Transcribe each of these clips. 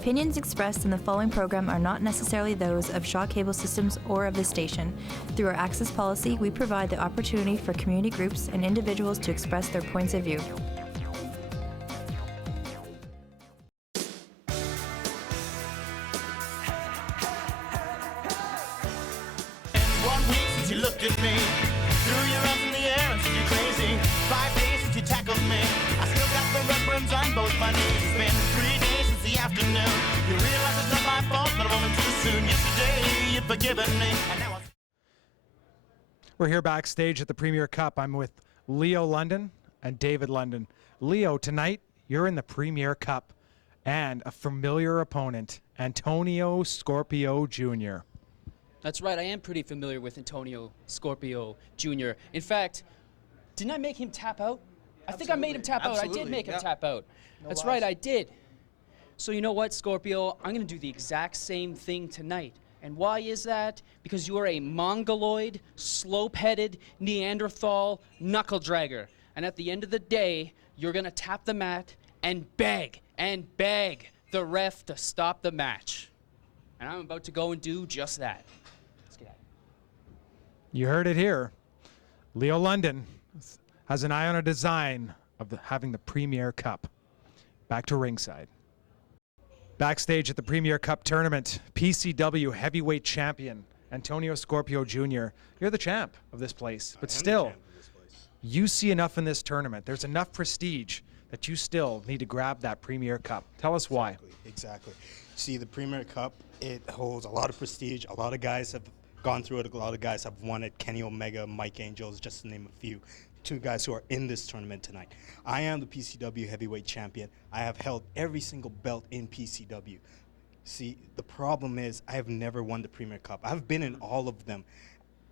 Opinions expressed in the following program are not necessarily those of Shaw Cable Systems or of the station. Through our access policy, we provide the opportunity for community groups and individuals to express their points of view. One week since you looked at me, threw your arms in the air and said you're crazy. 5 days since you tackled me, I still got the red burns on both my knees. It's been 3 days since the afternoon. You realize it's not my fault, but a moment too soon. Yesterday you've forgiven me, and now We're here backstage at the Premier Cup. I'm with Leo London and David London. Leo, tonight you're in the Premier Cup and a familiar opponent, Antonio Scorpio Jr. That's right, I am pretty familiar with Antonio Scorpio Jr. In fact, didn't I make him tap out? I think I made him tap out. I did make him tap out. That's right, I did. So you know what, Scorpio? I'm going to do the exact same thing tonight. And why is that? Because you are a mongoloid, slope-headed, Neanderthal knuckle dragger. And at the end of the day, you're going to tap the mat and beg the ref to stop the match. And I'm about to go and do just that. Let's get at it. You heard it here. Leo London has an eye on a design of having the Premier Cup. Back to ringside. Backstage at the Premier Cup tournament, PCW heavyweight champion Antonio Scorpio Jr. You're the champ of this place, but still, you see enough in this tournament. There's enough prestige that you still need to grab that Premier Cup. Tell us why. Exactly. See, the Premier Cup, it holds a lot of prestige. A lot of guys have gone through it. A lot of guys have won it. Kenny Omega, Mike Angels, just to name a few. Two guys who are in this tournament tonight. I am the PCW heavyweight champion. I have held every single belt in PCW. See, the problem is I have never won the Premier Cup. I've been in all of them,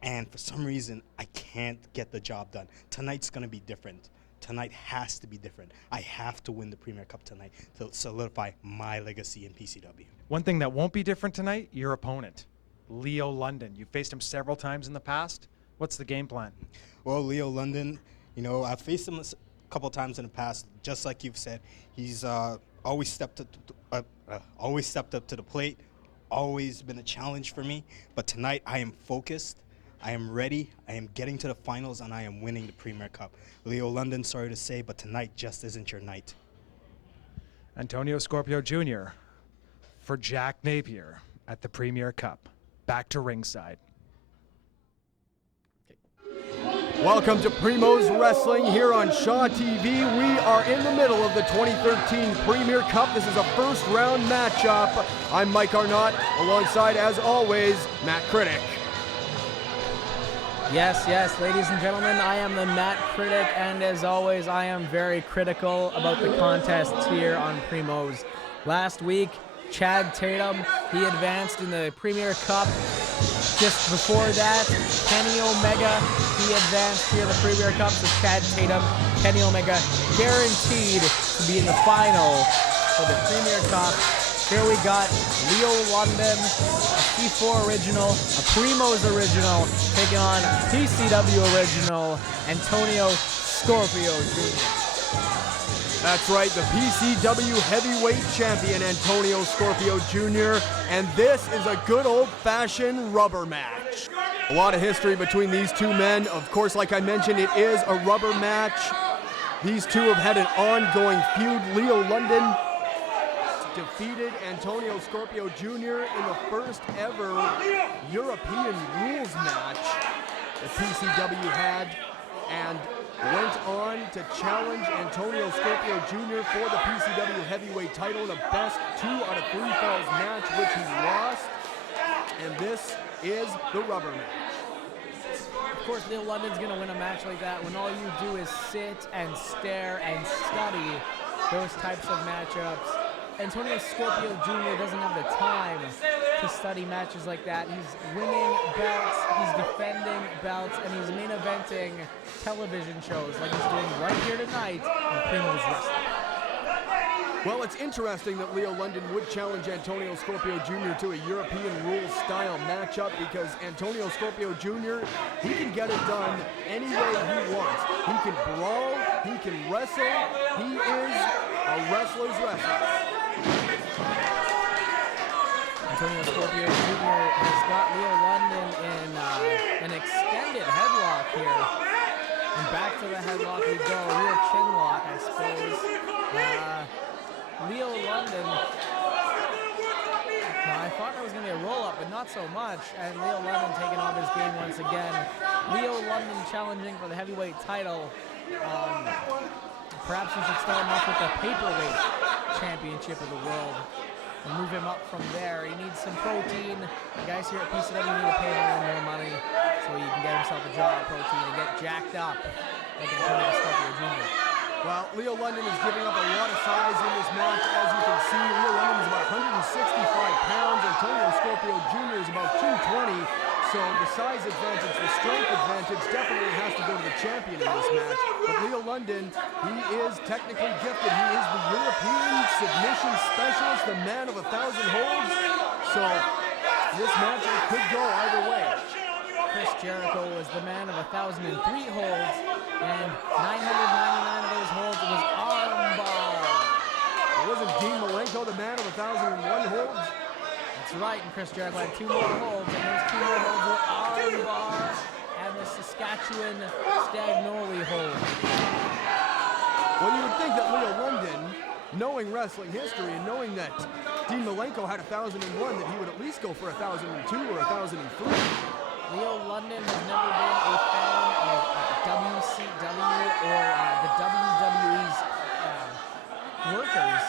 and for some reason, I can't get the job done. Tonight's going to be different. Tonight has to be different. I have to win the Premier Cup tonight to solidify my legacy in PCW. One thing that won't be different tonight, your opponent, Leo London. You faced him several times in the past. What's the game plan? Well, Leo London, you know, I've faced him a couple times in the past. Just like you've said, he's always stepped up to the plate, always been a challenge for me. But tonight, I am focused. I am ready. I am getting to the finals, and I am winning the Premier Cup. Leo London, sorry to say, but tonight just isn't your night. Antonio Scorpio Jr. for Jack Napier at the Premier Cup. Back to ringside. Welcome to Primos Wrestling here on Shaw TV. We are in the middle of the 2013 Premier Cup. This is a first round matchup. I'm Mike Arnott, alongside, as always, Matt Critic. Yes, ladies and gentlemen, I am the Matt Critic, and as always, I am very critical about the contests here on Primos. Last week, Chad Tatum, he advanced in the Premier Cup. Just before that, Kenny Omega, he advanced here in the Premier Cup. So Chad Tatum, Kenny Omega, guaranteed to be in the final for the Premier Cup. Here we got Leo London, a C4 original, a Primos original, taking on PCW original, Antonio Scorpio Jr. That's right, the PCW heavyweight champion, Antonio Scorpio Jr., and this is a good old-fashioned rubber match. A lot of history between these two men. Of course, like I mentioned, it is a rubber match. These two have had an ongoing feud. Leo London defeated Antonio Scorpio Jr. in the first ever European rules match that PCW had, and went on to challenge Antonio Scorpio Jr. for the PCW heavyweight title in a best 2 out of 3 falls match, which he lost. And this is the rubber match. Of course, Leo London's going to win a match like that when all you do is sit and stare and study those types of matchups. Antonio Scorpio Jr. doesn't have the time to study matches like that. He's winning belts, he's defending belts, and he's main eventing television shows like he's doing right here tonight on Primos Wrestling. Well, it's interesting that Leo London would challenge Antonio Scorpio Jr. to a European rules style matchup, because Antonio Scorpio Jr., he can get it done any way he wants. He can brawl, he can wrestle, he is a wrestler's wrestler. Antonio Scorpio Jr. has got Leo London in an extended headlock here. And back to the headlock we go. Real chin lock, I suppose. Leo London. Now, I thought there was going to be a roll-up, but not so much. And Leo London taking off his game once again. Leo London challenging for the heavyweight title. Perhaps we should start him off with the paperweight championship of the world and move him up from there. He needs some protein. The guys here at PCW need to pay him more money so he can get himself a jar of protein and get jacked up like Antonio Scorpio Jr. Well, Leo London is giving up a lot of size in this match. As you can see, Leo London is about 165 pounds. Antonio Scorpio Jr. is about 220. So the size advantage, the strength advantage definitely has to go to the champion in this match. But Leo London, he is technically gifted. He is the European submission specialist, the man of 1,000 holds. So this match could go either way. Chris Jericho was the man of 1,003 holds, and 999 of those holds was armbar. It wasn't Dean Malenko the man of 1,001 holds? That's right, and Chris Jericho had 2 more holds, and those 2 more holds were armbar and the Saskatchewan Stagnoli hold. Well, you would think that Leo London, knowing wrestling history and knowing that Dean Malenko had 1,001, that he would at least go for 1,002 or 1,003. Leo London has never been a fan of WCW or the WWE's workers,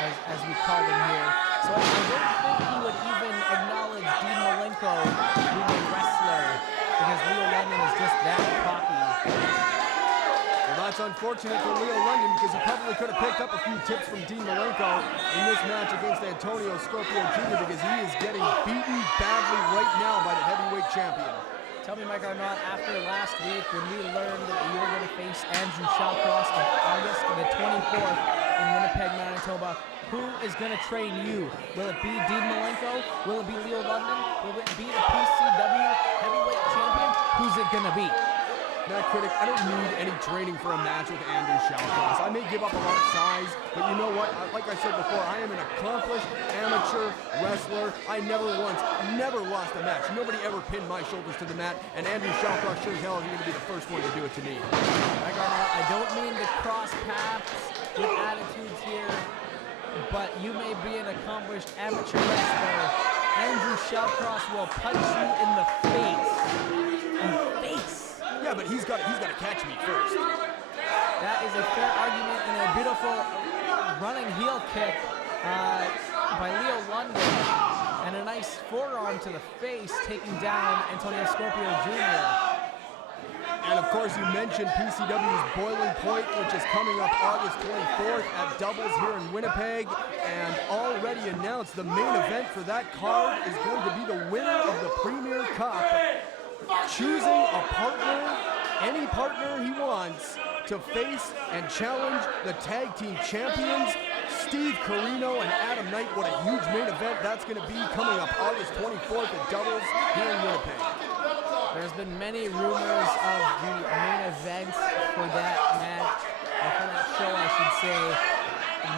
as we call them here. So I don't think he would even acknowledge Dean Malenko being a wrestler because Leo London is just that cocky. Well, that's unfortunate for Leo London because he probably could have picked up a few tips from Dean Malenko in this match against Antonio Scorpio Jr. because he is getting beaten badly right now by the heavyweight champion. Tell me, Mike Arnott, after last week when we learned that you were going to face Andrew Shawcross on August the 24th in Winnipeg, Manitoba, who is going to train you? Will it be Dean Malenko? Will it be Leo London? Will it be the PCW heavyweight champion? Who's it going to be? Matt Critic, I don't need any training for a match with Andrew Shawcross. I may give up a lot of size, but you know what? Like I said before, I am an accomplished amateur wrestler. I never lost a match. Nobody ever pinned my shoulders to the mat, and Andrew Shawcross sure as hell is going to be the first one to do it to me. Mike Arnott, I don't mean to cross paths with attitudes here, but you may be an accomplished amateur wrestler. Andrew Shawcross will punch you in the face. Yeah, but he's got to catch me first. That is a fair argument and a beautiful running heel kick by Leo London and a nice forearm to the face taking down Antonio Scorpio Jr. And of course you mentioned PCW's Boiling Point, which is coming up August 24th at Doubles here in Winnipeg, and already announced the main event for that card is going to be the winner of the Premier Cup, choosing a partner, any partner he wants, to face and challenge the tag team champions, Steve Corino and Adam Knight. What a huge main event that's going to be coming up August 24th at Doubles here in Winnipeg. There's been many rumors of the main event for that match, or for that show, I should say.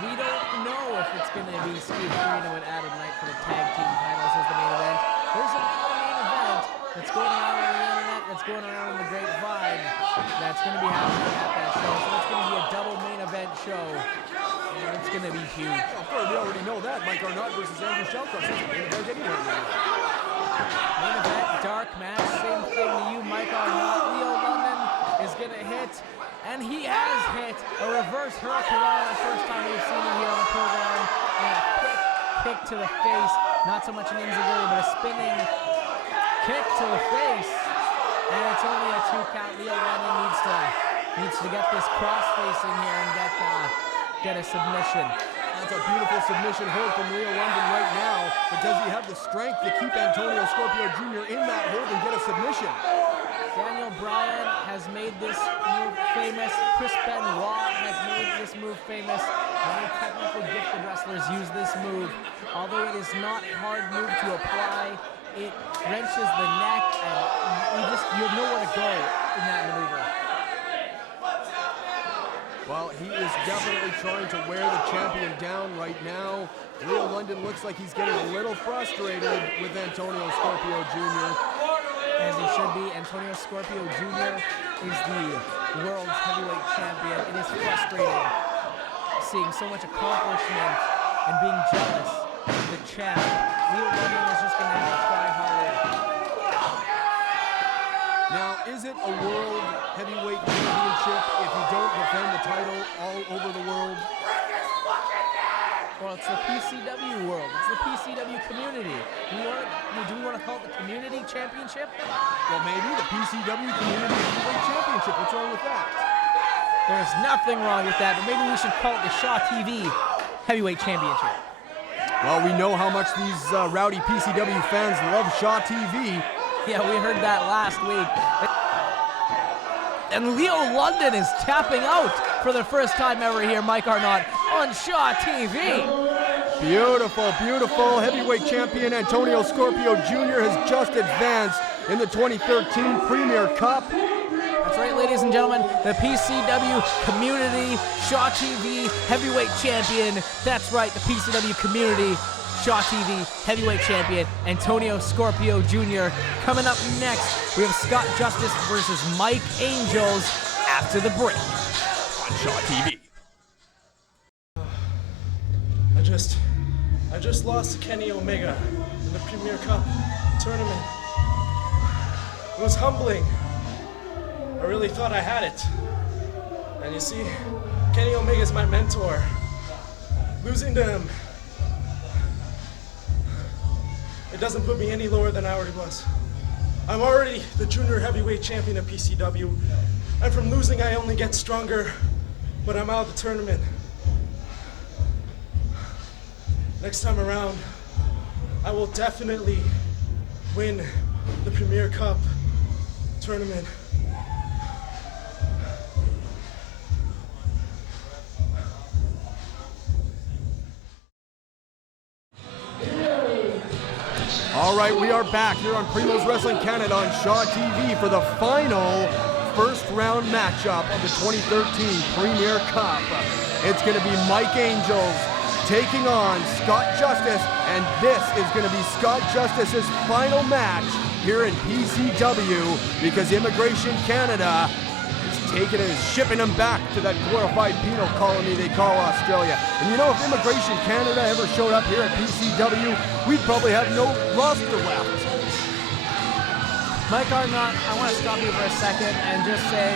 We don't know if it's going to be Steve Corino and Adam Knight for the tag team titles as the main event. There's another main event that's going around on the internet, that's going around on the grapevine, that's going to be happening at that show. So it's going to be a double main event show, and it's going to be huge. Of course, we already know that. Mike Arnott versus Andrew Shawcross. That's a main event anyway. Main event, dark match, same thing to you, Mike Arnott. Leo London is going to hit, and he has hit a reverse hurricane, the first time we've seen him here on the program, and a quick kick to the face. Not so much an enziguri, but a spinning kick to the face, and it's only a 2 count. Leo London needs to get this cross facing here and get a submission. That's a beautiful submission hold from Leo London right now, but does he have the strength to keep Antonio Scorpio Jr. in that hold and get a submission? Daniel Bryan has made this move famous. Chris Benoit has made this move famous. Many technically gifted wrestlers use this move. Although it is not a hard move to apply, it wrenches the neck, and you have nowhere to go in that maneuver. Well, he is definitely trying to wear the champion down right now. Leo London looks like he's getting a little frustrated with Antonio Scorpio Jr. As he should be. Antonio Scorpio Jr. is the world's heavyweight champion. It is frustrating seeing so much accomplishment and being jealous of the champ. Leo London is just going to have to try harder. Now, is it a world heavyweight championship if you don't defend the title all over the world? Well, it's the PCW world. It's the PCW community. Do we want to call it the community championship? Well, maybe the PCW Community Heavyweight Championship. What's wrong with that? There's nothing wrong with that, but maybe we should call it the Shaw TV Heavyweight Championship. Well, we know how much these rowdy PCW fans love Shaw TV. Yeah, we heard that last week. And Leo London is tapping out for the first time ever here, Mike Arnott, on Shaw TV. Beautiful, beautiful. Heavyweight champion Antonio Scorpio Jr. has just advanced in the 2013 Premier Cup. That's right, ladies and gentlemen, the PCW Community Shaw TV Heavyweight Champion. That's right, the PCW Community Shaw TV Heavyweight Champion Antonio Scorpio Jr. Coming up next, we have Scott Justice versus Mike Angels after the break on Shaw TV. I just lost to Kenny Omega in the Premier Cup tournament. It was humbling. I really thought I had it. And you see, Kenny Omega is my mentor. Losing to him, it doesn't put me any lower than I already was. I'm already the junior heavyweight champion of PCW, and from losing I only get stronger, but I'm out of the tournament. Next time around, I will definitely win the Premier Cup tournament. All right, we are back here on Primos Wrestling Canada on Shaw TV for the final first round matchup of the 2013 Premier Cup. It's going to be Mike Angels taking on Scott Justice, and this is going to be Scott Justice's final match here in PCW because Immigration Canada is shipping him back to that glorified penal colony they call Australia. And you know, if Immigration Canada ever showed up here at PCW, we'd probably have no roster left. Mike Arnott, I want to stop you for a second and just say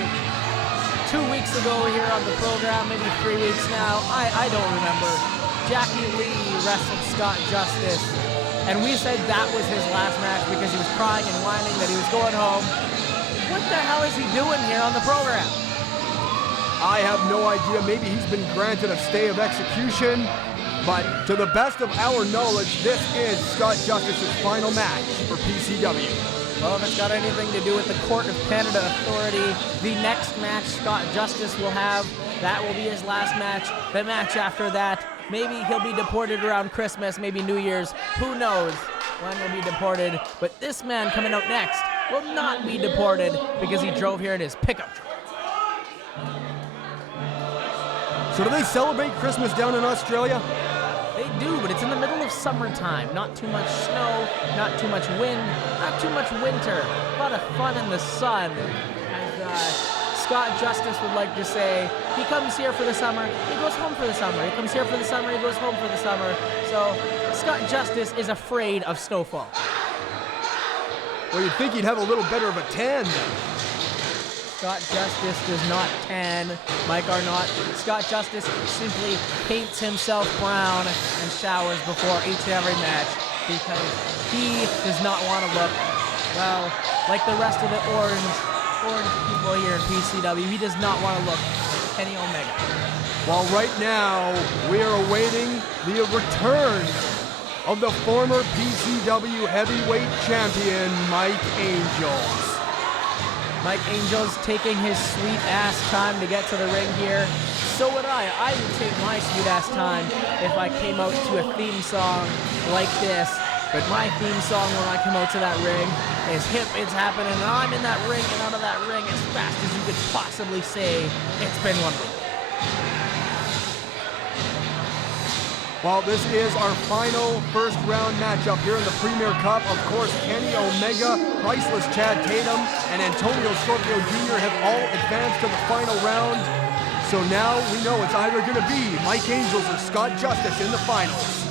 2 weeks ago here on the program, maybe 3 weeks now, I don't remember, Jackie Lee wrestled Scott Justice, and we said that was his last match because he was crying and whining that he was going home. What the hell is he doing here on the program? I have no idea. Maybe he's been granted a stay of execution, but to the best of our knowledge, this is Scott Justice's final match for PCW. Well, if it's got anything to do with the Court of Canada Authority, the next match Scott Justice will have, that will be his last match. The match after that, maybe he'll be deported around Christmas, maybe New Year's. Who knows when he'll be deported? But this man coming out next will not be deported because he drove here in his pickup truck. So do they celebrate Christmas down in Australia? They do, but it's in the middle of summertime. Not too much snow, not too much wind, not too much winter. A lot of fun in the sun. And Scott Justice would like to say, he comes here for the summer, he goes home for the summer. He comes here for the summer, he goes home for the summer. So Scott Justice is afraid of snowfall. Well, you'd think he'd have a little better of a tan. Scott Justice does not tan, Mike Arnott. Scott Justice simply paints himself brown and showers before each and every match because he does not want to look, well, like the rest of the orange people here in PCW. He does not want to look like Kenny Omega. Well, right now, we are awaiting the return of the former PCW heavyweight champion, Mike Angels. Mike Angels taking his sweet ass time to get to the ring here. So would I. I would take my sweet ass time if I came out to a theme song like this. But my theme song when I come out to that ring is hip, it's happening, and I'm in that ring and out of that ring as fast as you could possibly say. It's been 1 week. Well, this is our final first round matchup here in the Premier Cup. Of course, Kenny Omega, Priceless Chad Tatum, and Antonio Scorpio Jr. have all advanced to the final round. So now we know it's either going to be Mike Angels or Scott Justice in the finals.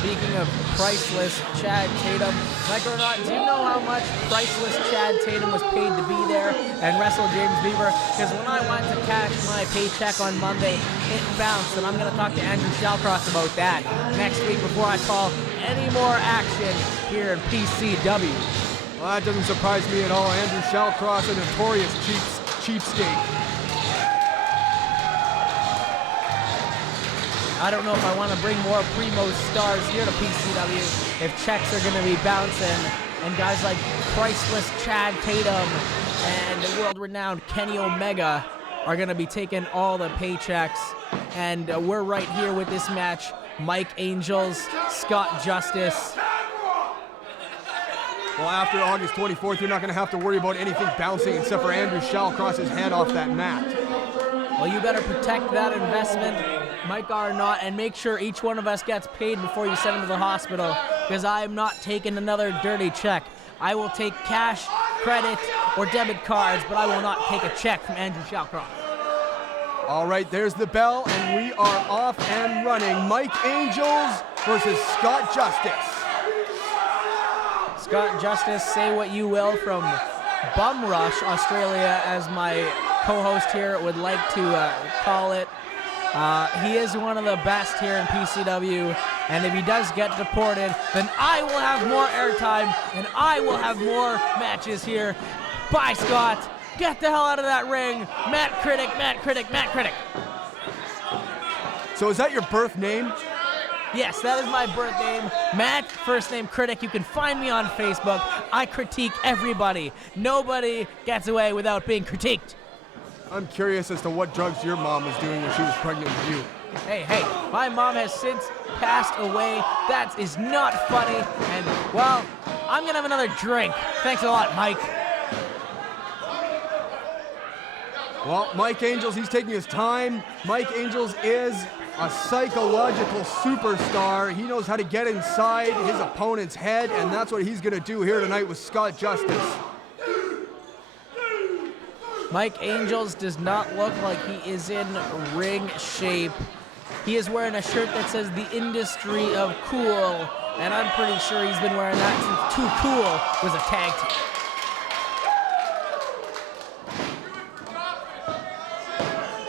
Speaking of Priceless Chad Tatum, Mike or not, do you know how much Priceless Chad Tatum was paid to be there and wrestle James Beaver? Because when I went to cash my paycheck on Monday, it bounced, and I'm going to talk to Andrew Shallcross about that next week before I call any more action here in PCW. Well, that doesn't surprise me at all. Andrew Shallcross, a notorious cheapskate. I don't know if I want to bring more Primos stars here to PCW if checks are going to be bouncing and guys like Priceless Chad Tatum and the world-renowned Kenny Omega are going to be taking all the paychecks. And we're right here with this match. Mike Angels, Scott Justice. Well, after August 24th, you're not going to have to worry about anything bouncing except for Andrew Shallcross's head off that mat. Well, you better protect that investment, Mike or not, and make sure each one of us gets paid before you send him to the hospital, because I am not taking another dirty check. I will take cash, credit, or debit cards, but I will not take a check from Andrew Shallcross. All right, there's the bell, and we are off and running. Mike Angels versus Scott Justice. Scott Justice, say what you will, from Bum Rush, Australia, as my co-host here would like to call it. He is one of the best here in PCW, and if he does get deported, then I will have more airtime, and I will have more matches here. Bye, Scott. Get the hell out of that ring. Matt Critic, Matt Critic, Matt Critic. So is that your birth name? Yes, that is my birth name, Matt, first name Critic. You can find me on Facebook. I critique everybody. Nobody gets away without being critiqued. I'm curious as to what drugs your mom was doing when she was pregnant with you. Hey, my mom has since passed away. That is not funny. And, well, I'm going to have another drink. Thanks a lot, Mike. Well, Mike Angels, he's taking his time. Mike Angels is a psychological superstar. He knows how to get inside his opponent's head, and that's what he's going to do here tonight with Scott Justice. Mike Angels does not look like he is in ring shape. He is wearing a shirt that says the industry of cool, and I'm pretty sure he's been wearing that since Too Cool was a tag team.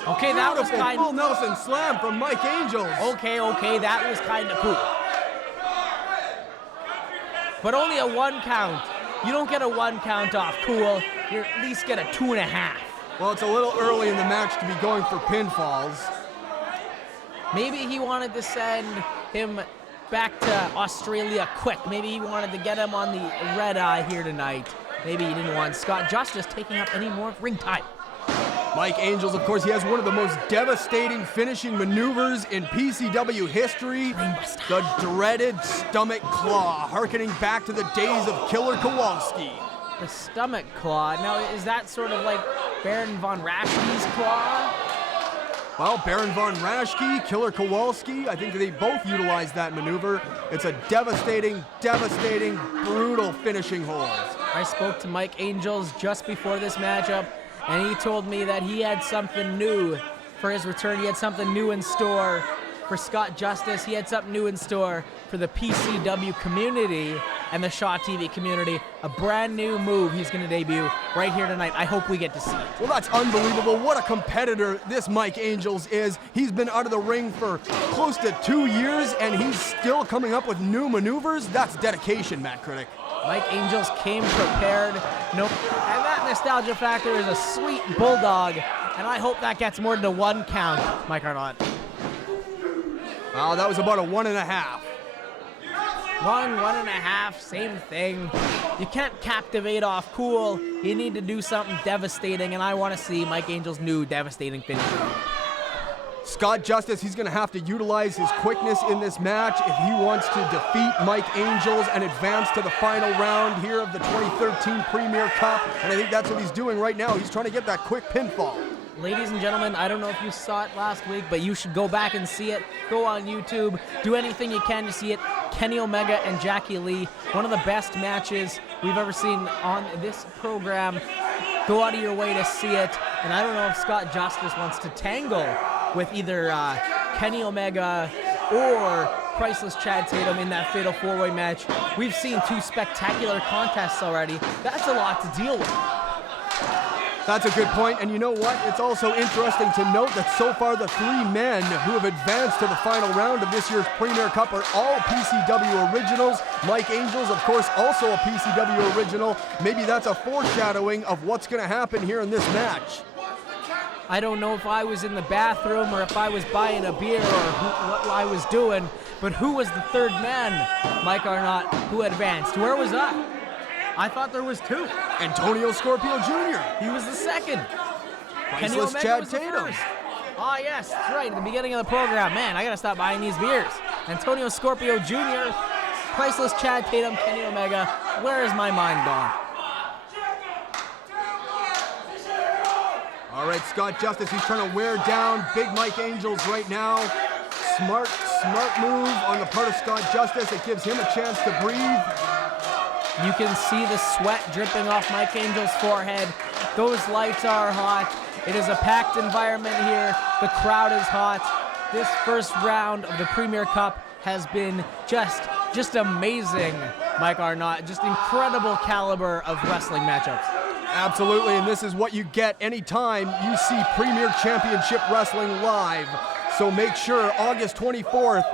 Okay, that was kind of... Full Nelson slam from Mike Angels. Okay, that was kind of cool. But only a 1 count. You don't get a 1 count off cool. You at least get a 2.5. Well, it's a little early in the match to be going for pinfalls. Maybe he wanted to send him back to Australia quick. Maybe he wanted to get him on the red eye here tonight. Maybe he didn't want Scott Justice taking up any more ring time. Mike Angels, of course, he has one of the most devastating finishing maneuvers in PCW history. The dreaded stomach claw, harkening back to the days of Killer Kowalski. The stomach claw. Now, is that sort of like Baron Von Raschke's claw? Well, Baron Von Raschke, Killer Kowalski, I think they both utilize that maneuver. It's a devastating, brutal finishing hold. I spoke to Mike Angels just before this matchup, and he told me that he had something new for his return. He had something new in store for Scott Justice. He had something new in store for the PCW community and the Shaw TV community. A brand new move he's going to debut right here tonight. I hope we get to see it. Well, that's unbelievable. What a competitor this Mike Angels is. He's been out of the ring for close to 2 years, and he's still coming up with new maneuvers. That's dedication, Matt Critic. Mike Angels came prepared. Nope. And that nostalgia factor is a sweet bulldog, and I hope that gets more than a 1 count, Mike Arnott. Wow, that was about a 1.5. 1.5, same thing. You can't captivate off cool. You need to do something devastating, and I want to see Mike Angels' new devastating finish. Scott Justice, he's going to have to utilize his quickness in this match if he wants to defeat Mike Angels and advance to the final round here of the 2013 Premier Cup. And I think that's what he's doing right now. He's trying to get that quick pinfall. Ladies and gentlemen, I don't know if you saw it last week, but you should go back and see it. Go on YouTube. Do anything you can to see it. Kenny Omega and Jackie Lee, one of the best matches we've ever seen on this program. Go out of your way to see it. And I don't know if Scott Justice wants to tangle with either Kenny Omega or Priceless Chad Tatum in that fatal four-way match. We've seen 2 spectacular contests already. That's a lot to deal with. That's a good point, and you know what? It's also interesting to note that so far the 3 men who have advanced to the final round of this year's Premier Cup are all PCW originals. Mike Angels, of course, also a PCW original. Maybe that's a foreshadowing of what's going to happen here in this match. I don't know if I was in the bathroom or if I was buying a beer or what I was doing, but who was the 3rd man, Mike Arnott, who advanced? Where was I? I thought there was 2. Antonio Scorpio Jr. He was the 2nd. Kenny Priceless Omega Chad was the Tatum. 1st. Ah, yes, that's right. At the beginning of the program, man, I gotta stop buying these beers. Antonio Scorpio Jr., Priceless Chad Tatum, Kenny Omega. Where is my mind gone? All right, Scott Justice, he's trying to wear down Big Mike Angels right now. Smart move on the part of Scott Justice. It gives him a chance to breathe. You can see the sweat dripping off Mike Angel's forehead. Those lights are hot. It is a packed environment here. The crowd is hot. This first round of the Premier Cup has been just amazing, Mike Arnott. Just incredible caliber of wrestling matchups. Absolutely, and this is what you get anytime you see Premier Championship Wrestling live. So make sure August 24th,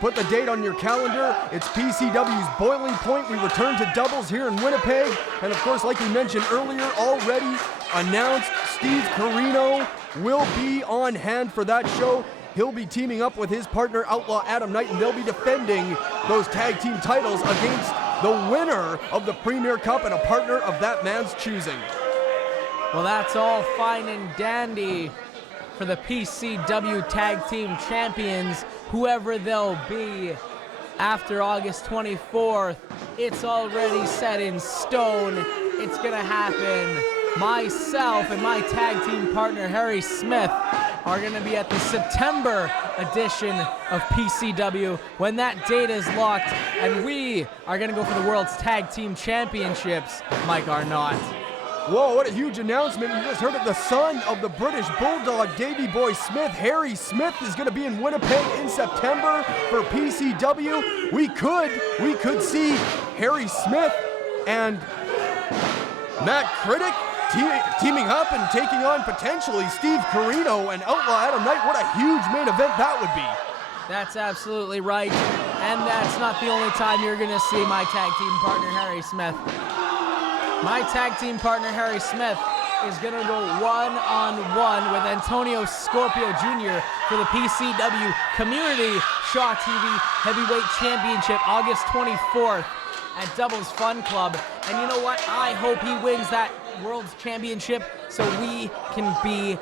put the date on your calendar. It's PCW's Boiling Point. We return to doubles here in Winnipeg. And of course, like we mentioned earlier, already announced, Steve Carino will be on hand for that show. He'll be teaming up with his partner Outlaw Adam Knight, and they'll be defending those tag team titles against the winner of the Premier Cup and a partner of that man's choosing. Well, that's all fine and dandy for the PCW Tag Team Champions, whoever they'll be after August 24th. It's already set in stone. It's gonna happen. Myself and my tag team partner Harry Smith are gonna be at the September edition of PCW when that date is locked, and we are gonna go for the World's Tag Team Championships, Mike Arnott. Whoa, what a huge announcement. You just heard it. The son of the British Bulldog, Davey Boy Smith, Harry Smith, is going to be in Winnipeg in September for PCW. We could see Harry Smith and Matt Critic teaming up and taking on potentially Steve Carino and Outlaw Adam Knight. What a huge main event that would be. That's absolutely right. And that's not the only time you're going to see my tag team partner, Harry Smith. My tag team partner, Harry Smith, is going to go one-on-one with Antonio Scorpio Jr. for the PCW Community Shaw TV Heavyweight Championship, August 24th at Doubles Fun Club. And you know what? I hope he wins that World's Championship so we can be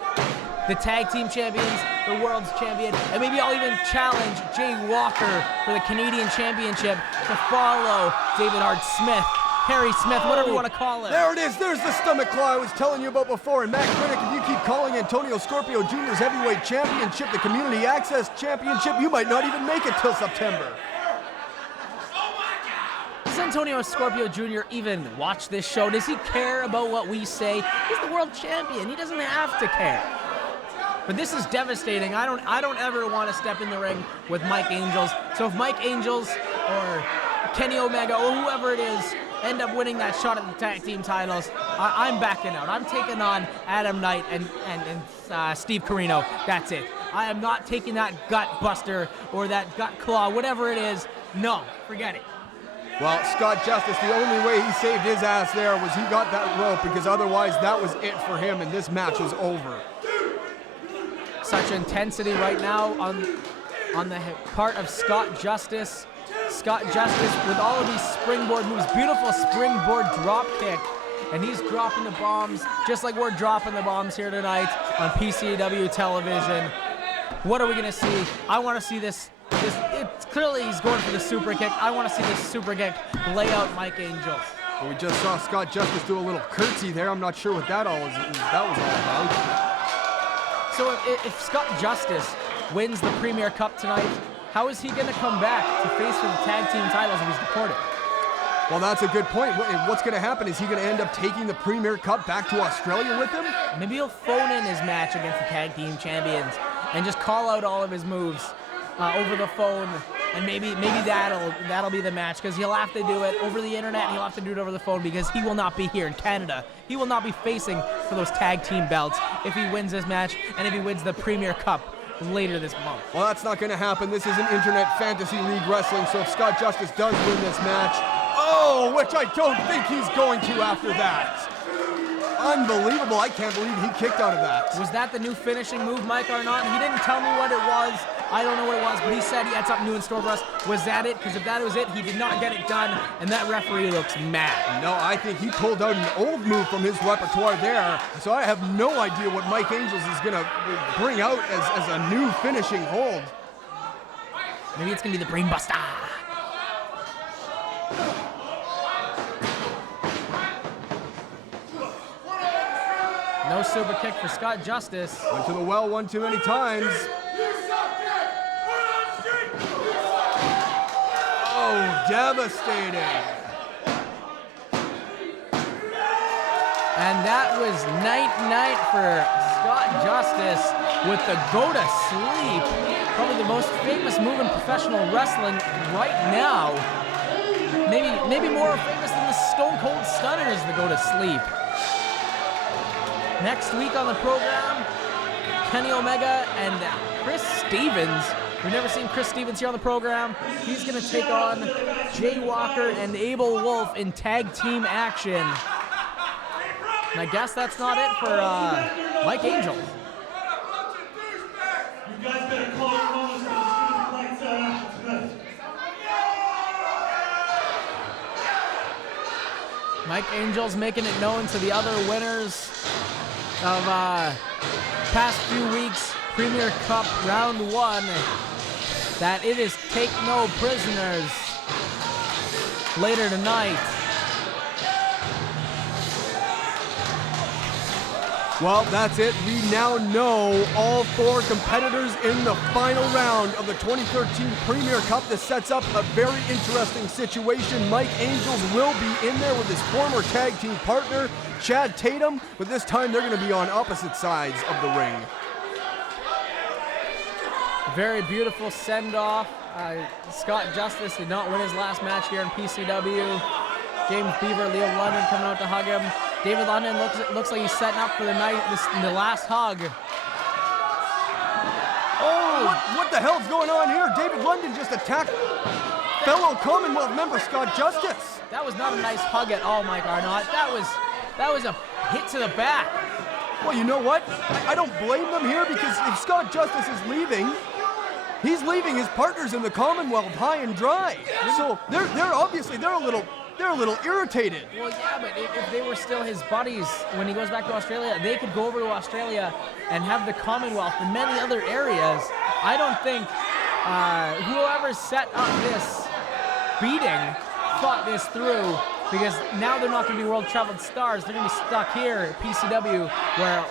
the tag team champions, the world's champion, and maybe I'll even challenge Jay Walker for the Canadian Championship to follow David Hart Smith, Harry Smith, whatever you want to call it. There it is. There's the stomach claw I was telling you about before. And Matt Critic, if you keep calling Antonio Scorpio Jr.'s Heavyweight Championship the Community Access Championship, you might not even make it till September. Does Antonio Scorpio Jr. even watch this show? Does he care about what we say? He's the world champion. He doesn't have to care. But this is devastating. I don't ever want to step in the ring with Mike Angels. So if Mike Angels or Kenny Omega or whoever it is end up winning that shot at the tag team titles, I'm backing out. I'm taking on Adam Knight and Steve Carino. That's it. I am not taking that gut buster or that gut claw, whatever it is. No, forget it. Well, Scott Justice, the only way he saved his ass there was he got that rope, because otherwise that was it for him and this match was over. Such intensity right now on the part of Scott Justice. Scott Justice with all of these springboard moves, beautiful springboard drop kick, and he's dropping the bombs just like we're dropping the bombs here tonight on PCW television. What are we gonna see? I want to see this. Clearly he's going for the super kick. I want to see this super kick lay out Mike Angels. Well, we just saw Scott Justice do a little curtsy there. I'm not sure what that was all about. So if Scott Justice wins the Premier Cup tonight, how is he going to come back to face for the tag team titles if he's deported? Well, that's a good point. What's going to happen? Is he going to end up taking the Premier Cup back to Australia with him? Maybe he'll phone in his match against the tag team champions and just call out all of his moves over the phone, and maybe that'll be the match, because he'll have to do it over the internet and he'll have to do it over the phone because he will not be here in Canada. He will not be facing for those tag team belts if he wins this match and if he wins the Premier Cup later this month. Well, that's not going to happen. This is an Internet Fantasy League Wrestling, so if Scott Justice does win this match, which I don't think he's going to after that. Unbelievable. I can't believe he kicked out of that. Was that the new finishing move, Mike Arnott? He didn't tell me what it was. I don't know what it was, but he said he had something new in store for us. Was that it? Because if that was it, he did not get it done, and that referee looks mad. No, I think he pulled out an old move from his repertoire there, so I have no idea what Mike Angels is going to bring out as a new finishing hold. Maybe it's going to be the Brain Buster. No super kick for Scott Justice. Went to the well one too many times. Oh, devastating. And that was night for Scott Justice with the go to sleep. Probably the most famous move in professional wrestling right now. Maybe more famous than the Stone Cold Stunner is the go to sleep. Next week on the program, Kenny Omega and Chris Stevens. We've never seen Chris Stevens here on the program. He's going to take on Jay Walker and Abel Wolf in tag team action. And I guess that's not it for Mike Angel. You guys better call your mamas and lights out. Mike Angel's making it known to the other winners of past few weeks, Premier Cup Round 1, that it is take no prisoners later tonight. Well, that's it. We now know all 4 competitors in the final round of the 2013 Premier Cup. This sets up a very interesting situation. Mike Angels will be in there with his former tag team partner, Chad Tatum, but this time they're going to be on opposite sides of the ring. Very beautiful send-off. Scott Justice did not win his last match here in PCW. James Beaver, Leo London coming out to hug him. David London looks like he's setting up for the night, the last hug. Oh, what the hell's going on here? David London just attacked fellow Commonwealth member Scott Justice. That was not a nice hug at all, Mike Arnott. That was a hit to the back. Well, you know what? I don't blame them here, because if Scott Justice is leaving, he's leaving his partners in the Commonwealth high and dry. So they're obviously a little irritated. Well, yeah, but if they were still his buddies when he goes back to Australia, they could go over to Australia and have the Commonwealth in many other areas. I don't think whoever set up this beating thought this through, because now they're not going to be world traveled stars. They're going to be stuck here at PCW where,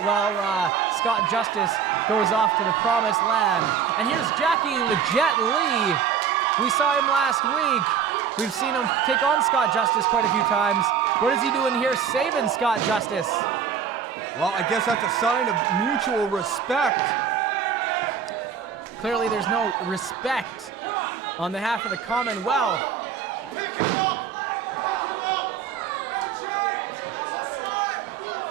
Scott Justice goes off to the promised land. And here's Jackie the Jet Lee. We saw him last week. We've seen him take on Scott Justice quite a few times. What is he doing here, saving Scott Justice? Well, I guess that's a sign of mutual respect. Clearly there's no respect on behalf of the Commonwealth.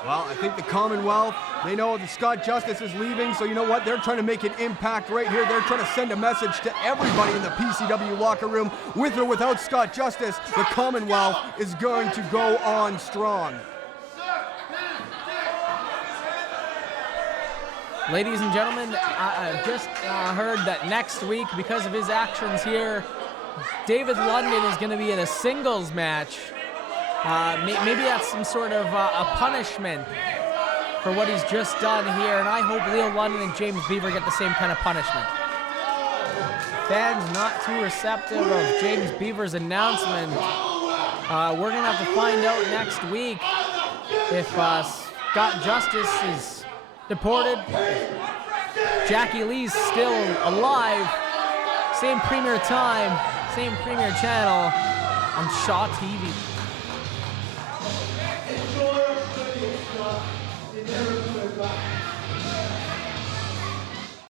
Well, I think the Commonwealth, they know that Scott Justice is leaving, so you know what? They're trying to make an impact right here. They're trying to send a message to everybody in the PCW locker room. With or without Scott Justice, the Commonwealth is going to go on strong. Ladies and gentlemen, I just heard that next week, because of his actions here, David London is going to be in a singles match. Maybe that's some sort of a punishment for what he's just done here, and I hope Leo London and James Beaver get the same kind of punishment. Fans not too receptive of James Beaver's announcement. We're going to have to find out next week if Scott Justice is deported, Jackie Lee's still alive. Same premiere time, same premiere channel on Shaw TV. Enjoy the stuff. You never put it back.